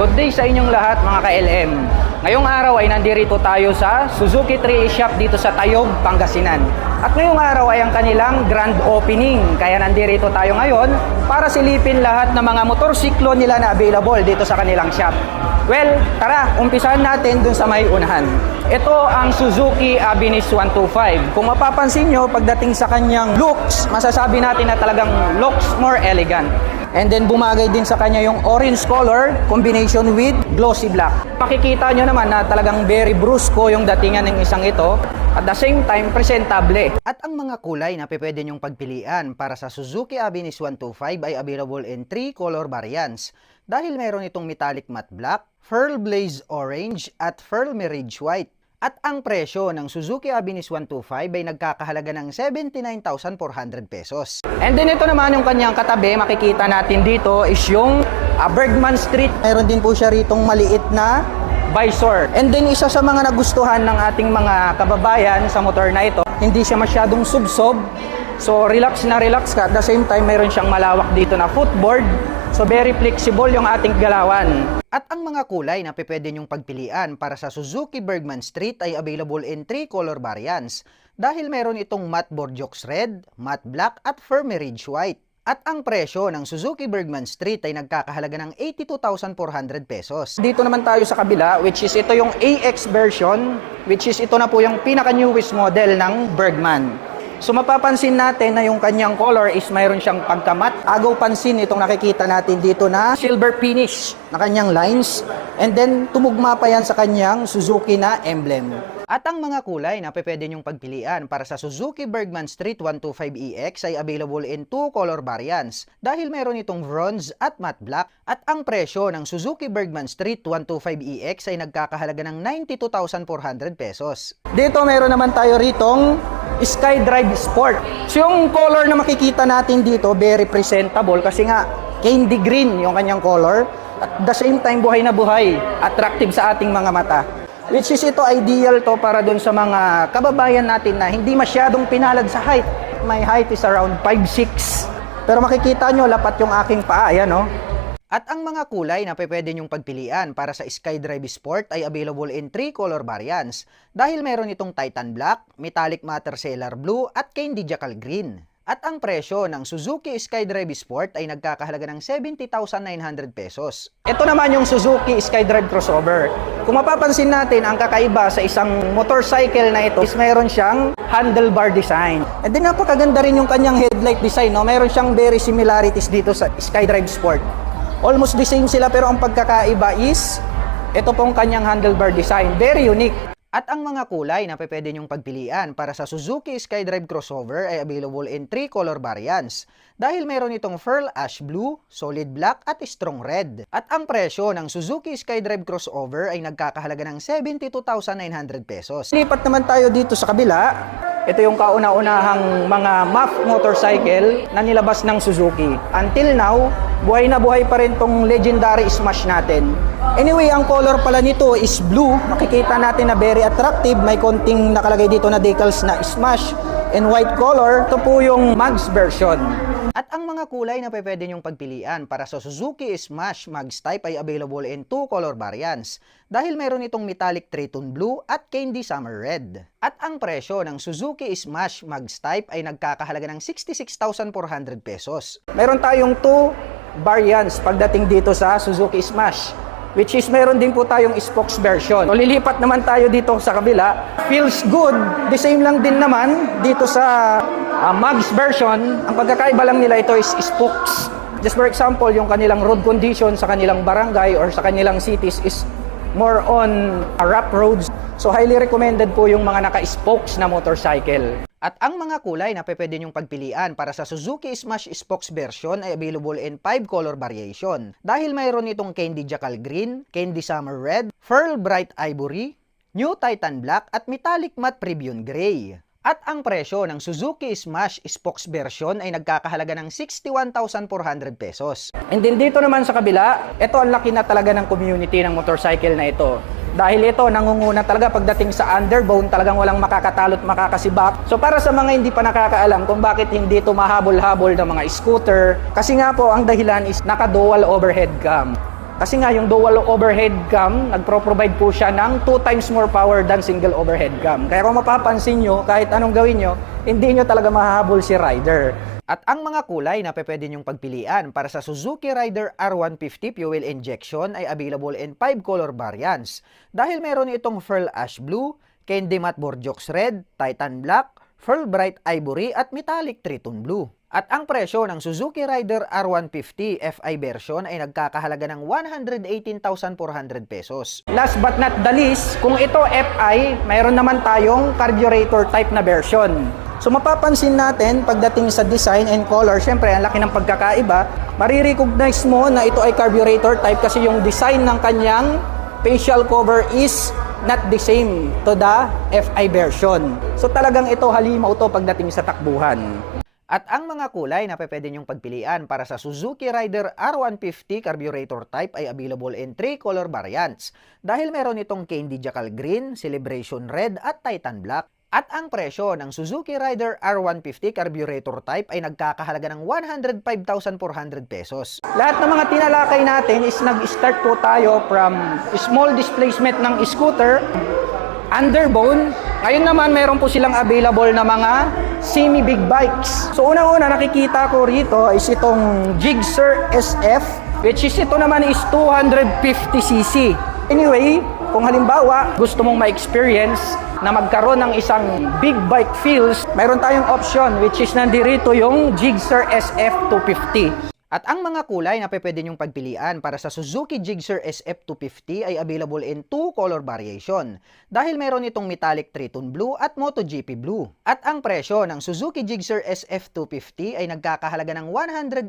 Good day sa inyong lahat mga ka-LM. Ngayong araw ay nandirito tayo sa Suzuki 3 Shop dito sa Tayog, Pangasinan. At ngayong araw ay ang kanilang grand opening. Kaya nandirito tayo ngayon para silipin lahat ng mga motorsiklo nila na available dito sa kanilang shop. Well, tara, umpisahan natin dun sa may unahan. Ito ang Suzuki Abinis 125. Kung mapapansin nyo, pagdating sa kanyang looks, masasabi natin na talagang looks more elegant. And then bumagay din sa kanya yung orange color combination with glossy black. Makikita nyo naman na talagang very brusco yung datingan ng isang ito. At the same time, presentable. At ang mga kulay na pwede nyong pagpilian para sa Suzuki Abinis 125 ay available in 3 color variants. Dahil meron itong metallic matte black, pearl blaze orange at pearl mirage white. At ang presyo ng Suzuki Abinis 125 ay nagkakahalaga ng 79,400 pesos. And then ito naman yung kanyang katabi, makikita natin dito is yung ah, Bergman Street. Meron din po siya ritong maliit na visor. And then isa sa mga nagustuhan ng ating mga kababayan sa motor na ito, hindi siya masyadong subsob. So relax na relax ka. At the same time, mayroon siyang malawak dito na footboard. So very flexible yung ating galawan. At ang mga kulay na pwede nyong pagpilian para sa Suzuki Bergman Street ay available in 3 color variants dahil meron itong matte Bordeaux Red, matte Black at Firmerage White. At ang presyo ng Suzuki Bergman Street ay nagkakahalaga ng 82,400 pesos. Dito naman tayo sa kabila, which is ito yung AX version, which is ito na po yung pinaka-newest model ng Bergman. So mapapansin natin na yung kanyang color is mayroon siyang pagkamat. Agaw pansin itong nakikita natin dito na silver finish na kanyang lines. And then tumugma pa yan sa kanyang Suzuki na emblem. At ang mga kulay na pwede nyong pagpilian para sa Suzuki Bergman Street 125EX ay available in 2 color variants dahil meron itong bronze at matte black at ang presyo ng Suzuki Bergman Street 125EX ay nagkakahalaga ng 92,400 pesos. Dito meron naman tayo ritong SkyDrive Sport. So yung color na makikita natin dito, very presentable kasi nga candy green yung kanyang color. At the same time, buhay na buhay. Attractive sa ating mga mata. Which is ito ideal to para dun sa mga kababayan natin na hindi masyadong pinalad sa height. My height is around 5'6". Pero makikita nyo, lapat yung aking paa. Ayan, oh. At ang mga kulay na pwede nyong pagpilian para sa SkyDrive Sport ay available in 3 color variants dahil meron itong Titan Black, Metallic Matter Sailor Blue at Candy Jackal Green. At ang presyo ng Suzuki SkyDrive Sport ay nagkakahalaga ng 70,900 pesos. Ito naman yung Suzuki SkyDrive Crossover. Kung mapapansin natin, ang kakaiba sa isang motorcycle na ito is mayroon siyang handlebar design. And then napakaganda rin yung kanyang headlight design. No? Mayroon siyang very similarities dito sa SkyDrive Sport. Almost the same sila pero ang pagkakaiba is ito pong kanyang handlebar design. Very unique. At ang mga kulay na pwede nyong pagpilian para sa Suzuki SkyDrive Crossover ay available in 3 color variants dahil meron itong Pearl Ash Blue, Solid Black at Strong Red. At ang presyo ng Suzuki SkyDrive Crossover ay nagkakahalaga ng 72,900 pesos. Lipat naman tayo dito sa kabila. Ito yung kauna-unahang mga MAF motorcycle na nilabas ng Suzuki. Until now, buhay na buhay pa rin tong legendary Smash natin. Anyway, ang color pala nito is blue. Makikita natin na very attractive. May konting nakalagay dito na decals na Smash and white color. Ito po yung Mags version. At ang mga kulay na pwede nyong pagpilian para sa Suzuki Smash Mags Type ay available in 2 color variants dahil meron itong metallic Triton Blue at Candy Summer Red. At ang presyo ng Suzuki Smash Mags Type ay nagkakahalaga ng 66,400 pesos. Meron tayong two variants pagdating dito sa Suzuki Smash. Which is meron din po tayong spokes version. So lilipat naman tayo dito sa kabila. Feels good. The same lang din naman dito sa uh, Mags version. Ang pagkakaiba lang nila ito is spokes. Just for example, yung kanilang road condition sa kanilang barangay or sa kanilang cities is more on uh, rough roads. So highly recommended po yung mga naka-spokes na motorcycle. At ang mga kulay na pwede nyong pagpilian para sa Suzuki Smash Spokes version ay available in 5 color variation. Dahil mayroon itong Candy Jackal Green, Candy Summer Red, Pearl Bright Ivory, New Titan Black at Metallic Matte Previon Gray. At ang presyo ng Suzuki Smash Spokes version ay nagkakahalaga ng 61,400 pesos. And then dito naman sa kabila, ito ang laki na talaga ng community ng motorcycle na ito. Dahil ito, nangunguna talaga pagdating sa underbone, talagang walang makakatalot, makakasibak. So para sa mga hindi pa nakakaalam kung bakit hindi ito mahabol-habol ng mga scooter, kasi nga po ang dahilan is naka-dual overhead cam. Kasi nga yung dual overhead cam, nagpro-provide po siya ng 2 times more power than single overhead cam. Kaya kung mapapansin nyo, kahit anong gawin nyo, hindi nyo talaga mahahabol si rider. At ang mga kulay na pwede niyong pagpilian para sa Suzuki Rider R150 fuel injection ay available in 5 color variants. Dahil meron itong Pearl Ash Blue, Candy Matte Bordeaux Red, Titan Black, Pearl Bright Ivory at Metallic Triton Blue. At ang presyo ng Suzuki Rider R150 FI version ay nagkakahalaga ng 118,400 pesos. Last but not the least, kung ito FI, mayroon naman tayong carburetor type na version. So mapapansin natin pagdating sa design and color, syempre ang laki ng pagkakaiba, marirecognize mo na ito ay carburetor type kasi yung design ng kanyang facial cover is not the same to the FI version. So talagang ito halimaw to pagdating sa takbuhan. At ang mga kulay na pwede niyong pagpilian para sa Suzuki Rider R150 carburetor type ay available in 3 color variants. Dahil meron itong Candy Jackal Green, Celebration Red at Titan Black. At ang presyo ng Suzuki Rider R150 carburetor type ay nagkakahalaga ng 105,400 pesos. Lahat ng mga tinalakay natin is nag-start po tayo from small displacement ng scooter, underbone. Ngayon naman meron po silang available na mga semi-big bikes. So unang-una nakikita ko rito is itong Gixxer SF which is ito naman is 250cc. Anyway, kung halimbawa gusto mong ma-experience na magkaroon ng isang big bike feels, mayroon tayong option which is nandirito yung Gixxer SF 250. At ang mga kulay na pwede niyong pagpilian para sa Suzuki Gixxer SF250 ay available in 2 color variation dahil meron itong metallic Triton Blue at MotoGP Blue. At ang presyo ng Suzuki Gixxer SF250 ay nagkakahalaga ng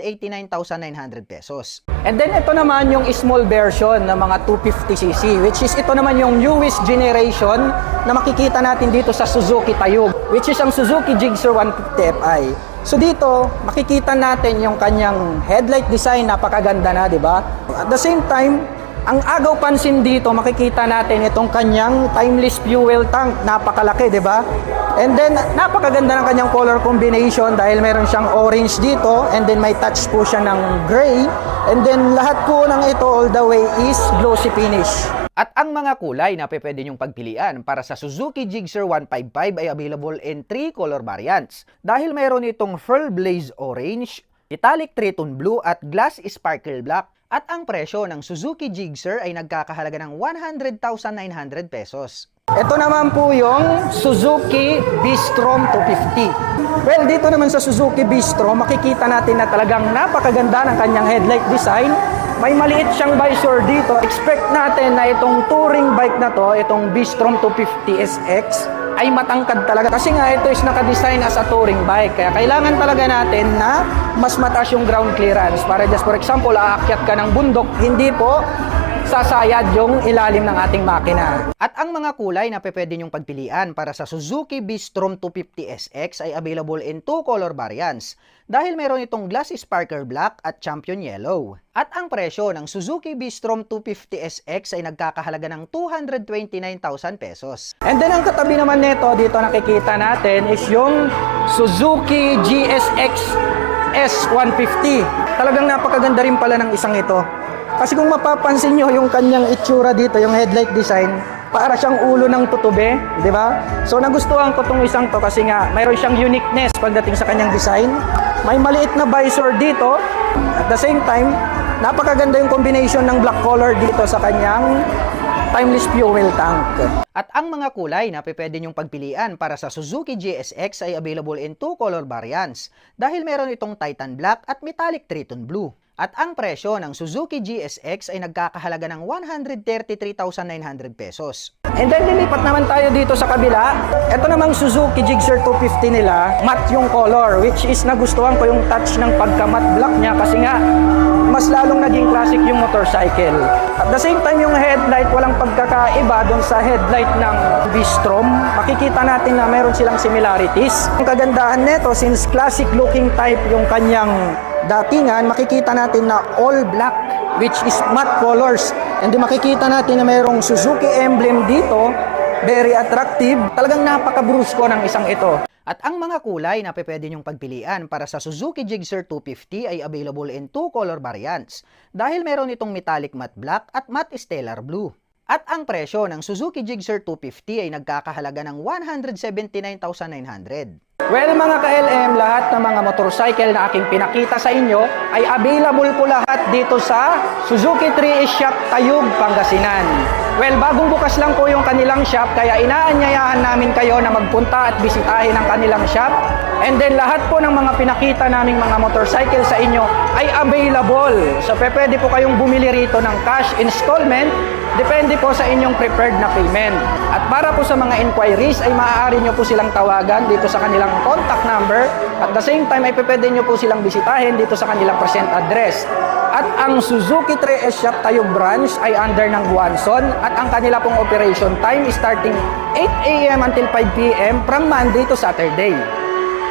189,900 pesos. And then ito naman yung small version ng mga 250cc which is ito naman yung newest generation na makikita natin dito sa Suzuki Tayug which is ang Suzuki Gixxer 150 Fi. So dito, makikita natin yung kanyang headlight design, napakaganda na, di ba? At the same time, ang agaw pansin dito, makikita natin itong kanyang timeless fuel tank, napakalaki, di ba? And then, napakaganda ng kanyang color combination dahil meron siyang orange dito, and then may touch po siya ng gray, and then lahat po ng ito all the way is glossy finish. At ang mga kulay na pwede niyong pagpilian para sa Suzuki Gixxer 155 ay available in 3 color variants. Dahil mayroon itong Pearl Blaze Orange, Metallic Triton Blue at Glass Sparkle Black. At ang presyo ng Suzuki Gixxer ay nagkakahalaga ng 100,900 pesos. Ito naman po yung Suzuki B-Strom 250. Well, dito naman sa Suzuki B-Strom, makikita natin na talagang napakaganda ng kanyang headlight design. May maliit siyang visor dito. Expect natin na itong touring bike na to, itong B-Strom 250 SX, ay matangkad talaga. Kasi nga ito is nakadesign as a touring bike. Kaya kailangan talaga natin na mas mataas yung ground clearance. Para just for example, aakyat ka ng bundok, hindi po sasayad yung ilalim ng ating makina. At ang mga kulay na pwede niyong pagpilian para sa Suzuki B-Strom 250 SX ay available in 2 color variants dahil meron itong Glass Sparkle Black at Champion Yellow. At ang presyo ng Suzuki B-Strom 250 SX ay nagkakahalaga ng 229,000 pesos. And then ang katabi naman nito, dito nakikita natin is yung Suzuki GSX S150. Talagang napakaganda rin pala ng isang ito. Kasi kung mapapansin nyo yung kanyang itsura dito, yung headlight design, para siyang ulo ng tutube, di ba? So nagustuhan ko tong isang to kasi nga mayroon siyang uniqueness pagdating sa kanyang design. May maliit na visor dito. At the same time, napakaganda yung combination ng black color dito sa kanyang timeless fuel tank. At ang mga kulay na pwede niyong pagpilian para sa Suzuki GSX ay available in 2 color variants dahil meron itong Titan Black at Metallic Triton Blue. At ang presyo ng Suzuki GSX ay nagkakahalaga ng 133,900 pesos. And then lilipat naman tayo dito sa kabila. Ito namang Suzuki Gixxer 250 nila, matte yung color which is nagustuhan ko yung touch ng pagka-matte black niya kasi nga mas lalong naging classic yung motorcycle. At the same time yung headlight walang pagkakaiba doon sa headlight ng V-Strom. Makikita natin na meron silang similarities. Ang kagandahan nito since classic looking type yung kanyang datingan, makikita natin na all black which is matte colors. And makikita natin na mayroong Suzuki emblem dito, very attractive. Talagang napaka-brusko ng isang ito. At ang mga kulay na pwede nyong pagpilian para sa Suzuki Gixxer 250 ay available in two color variants dahil meron itong metallic matte black at matte stellar blue. At ang presyo ng Suzuki Gixxer 250 ay nagkakahalaga ng 179,900. Well mga ka-LM, lahat ng mga motorcycle na aking pinakita sa inyo ay available po lahat dito sa Suzuki 3 Shop Tayug, Pangasinan. Well, bagong bukas lang po yung kanilang shop kaya inaanyayahan namin kayo na magpunta at bisitahin ang kanilang shop. And then lahat po ng mga pinakita naming mga motorcycle sa inyo ay available. So pwede po kayong bumili rito ng cash installment Depende po sa inyong preferred na payment. At para po sa mga inquiries ay maaari nyo po silang tawagan dito sa kanilang contact number. At the same time ay pwede nyo po silang bisitahin dito sa kanilang present address. At ang Suzuki 3S Shop Tayog branch ay under ng Guanson at ang kanila pong operation time starting 8 a.m. until 5 p.m. from Monday to Saturday.